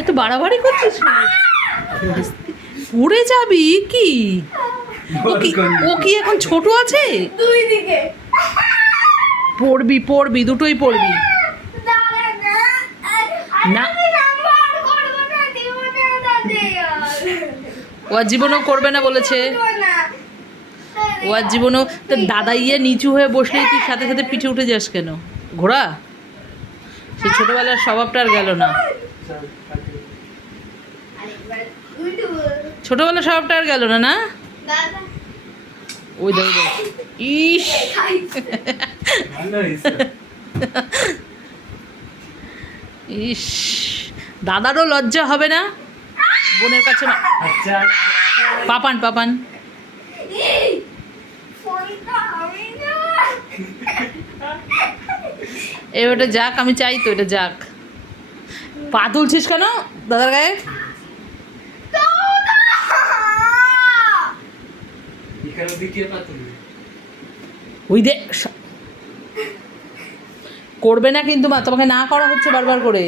এত বাড়াবাড়ি করছিস না? পড়ে যাবি কি? ও কি এখন ছোট আছে? দুই দিকে পড়বি পড়বি, দুটোই পড়বি। না ও আর জীবনও করবে না বলেছে। ও আর জীবনও তো দাদা ইয়ে নিচু হয়ে বসলেই তুই সাথে সাথে পিঠে উঠে যাস কেন? ঘোড়া সে ছোটবেলার স্বভাবটা আর গেল না। ছোটবেলার স্বভাবটা আর গেল না, না? ওই দেখ দেখ, ইস ইস, দাদারও লজ্জা হবে না বোনের কাছে? পাপান পাপান এবারে যাক, আমি চাই তো এটা যাক। পা তুলছিস কেন দাদার গায়ে? ওই দে, করবে না কিন্তু মা, তোমাকে না করা হচ্ছে বারবার করে।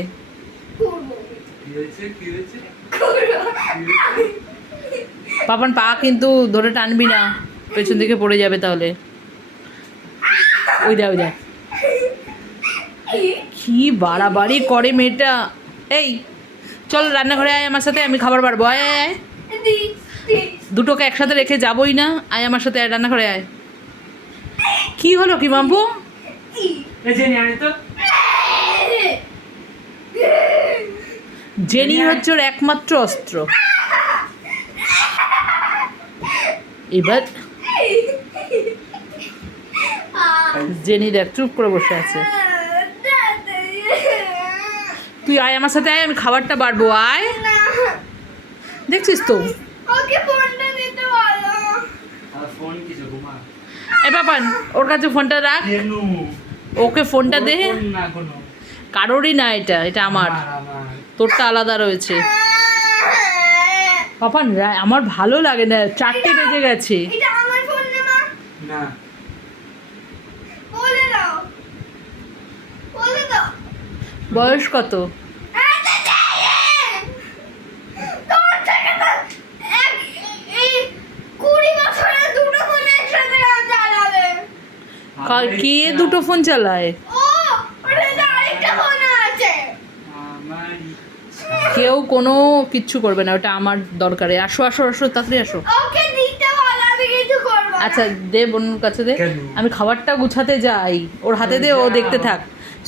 পাপান পা কিন্তু ধরে টানবি না, পেছন দিকে পড়ে যাবে তাহলে। ওই দে ওই দে, কি বাড়াবাড়ি করে মেয়েটা। এই চল রান্নাঘরে আয় আমার সাথে, আমি খাবার বাড়বো। আয় আয় আয়, দুটোকে একসাথে রেখে যাবোই না। আয় আমার সাথে, আয় রান্নাঘরে আয়। কি হলো কি মাম্পু? জেনি হচ্ছে ওর একমাত্র অস্ত্র। এবার জেনি দেখ চুপ করে বসে আছে। তুই আয় আমার সাথে, আয় আমি খাবারটা বাড়বো। আয়, দেখছিস তো? এ পাপান ওর কাছে ফোনটা রাখ, ওকে ফোনটা দে। কারোরই না এটা, এটা আমার, তোরটা আলাদা রয়েছে। পাপান আমার ভালো লাগে না, 4টে বেজে গেছে। বয়স কত? কে দুটো ফোন চালায়? কেউ কোনো কিচ্ছু করবে না, ওটা আমার দরকারে। আসো আসো আসো, তাড়াতাড়ি আসো। আচ্ছা দে বোনের কাছে দে, আমি খাবারটা গুছাতে যাই, ওর হাতে দে, ও দেখতে থাক।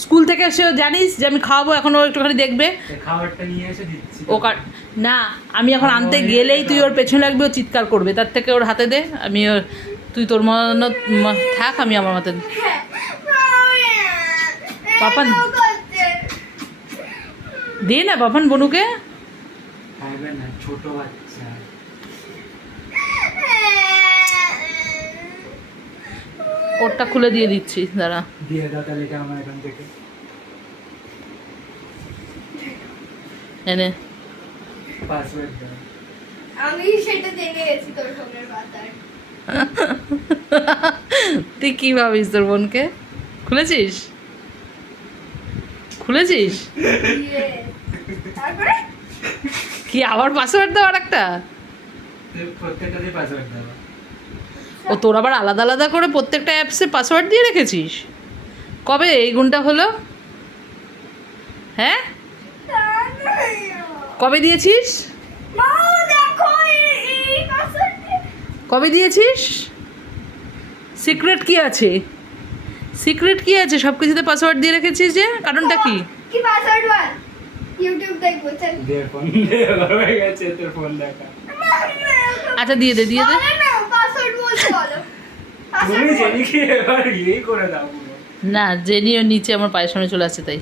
স্কুল থেকে এসে জানিস যে আমি খাওয়াবো, এখন ও একটুখানি দেখবে। খাবারটা নিয়ে এসে দিচ্ছি ও না, আমি এখন আনতে গেলেই তুই ওর পেছনে লাগবে, ও চিৎকার করবে। তার থেকে ওর হাতে দে, আমি তুই তোর মন থাক, আমি আমার মতো। পাপান দে না পাপান বনুকে। খাইবে না, ছোট বাচ্চা। ওরটা খুলে দিয়ে দিচ্ছি, দাঁড়া। দিয়ে দাও তাহলে এটা আমার এখান থেকে। এনে পাসওয়ার্ড দাও। আমি সেটা জেনে গেছি তোর ফোনের পাসওয়ার্ড। তুই কি ভাবিস তোর বোনকে? খুলেছিস? খুলেছিস তারপরে কি আবার পাসওয়ার্ড দাও আর একটা? প্রত্যেকটাতে পাসওয়ার্ড দাও। ও তোর আবার আলাদা আলাদা করে প্রত্যেকটা অ্যাপসে পাসওয়ার্ড দিয়ে রেখেছিস? কবে এই গুণটা হলো? হ্যাঁ কবে দিয়েছিস? কবে দিয়েছিস? সিক্রেট কি আছে? সিক্রেট কি আছে? সব কিছুতে পাসওয়ার্ড দিয়ে রেখেছিস যে, কারণটা কি? কি পাসওয়ার্ড বল? ইউটিউব দেখবো চল। দে ফোন দে, হয়ে গেছে তোর ফোন দেখা। আচ্ছা দিয়ে দে দিয়ে দে। না পাসওয়ার্ড বলতে বলো। তুমি জানি কি এবার এই করে দাও পুরো। না জেনিও নিচে আমার পায়ের সামনে চলে আসছে তাই।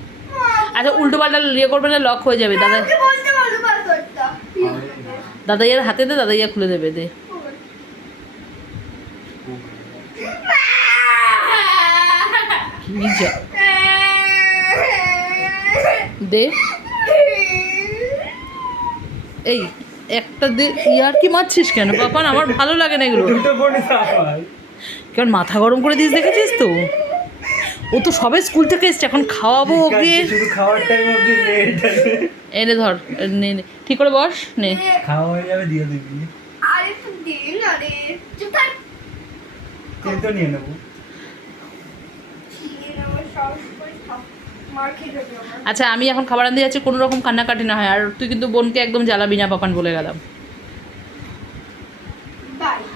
আচ্ছা উল্টো পাল্টা ইয়ে করবে না, লক হয়ে যাবে। দাদা আমাকে বলতে বলো পাসওয়ার্ডটা। দাদাইয়ার হাতে দে, দাদাইয়া খুলে দেবে। দে কি যা দে, এই একটা দে। ইয়ার কি মারছিস কেন পাপান? আমার ভালো লাগে না এগুলো। দুটো ফোনই তো আমার। কেমন মাথা গরম করে দিস দেখেছিস তো? ও তো সবে স্কুল থেকে এসছে, এখন খাওয়াবো ওকে। শুধু খাওয়ার টাইম অবধি এনে ধর, নে নে, ঠিক করে বস, নে। খাওয়া হয়ে যাবে দিয়ে দিবি। আরে তুই দে না রে, চুপ থাক। তুই তো নিয়ে নেবো। চিনি না, আমার সাহস করে খাও। মার খেয়ে যাবে আমার। আচ্ছা আমি এখন খাবার আনতে যাচ্ছি, কোনো রকম কান্নাকাটি না হয়, আর তুই কিন্তু বোনকে একদম জ্বালাবি না, পাপান বলে গেলাম।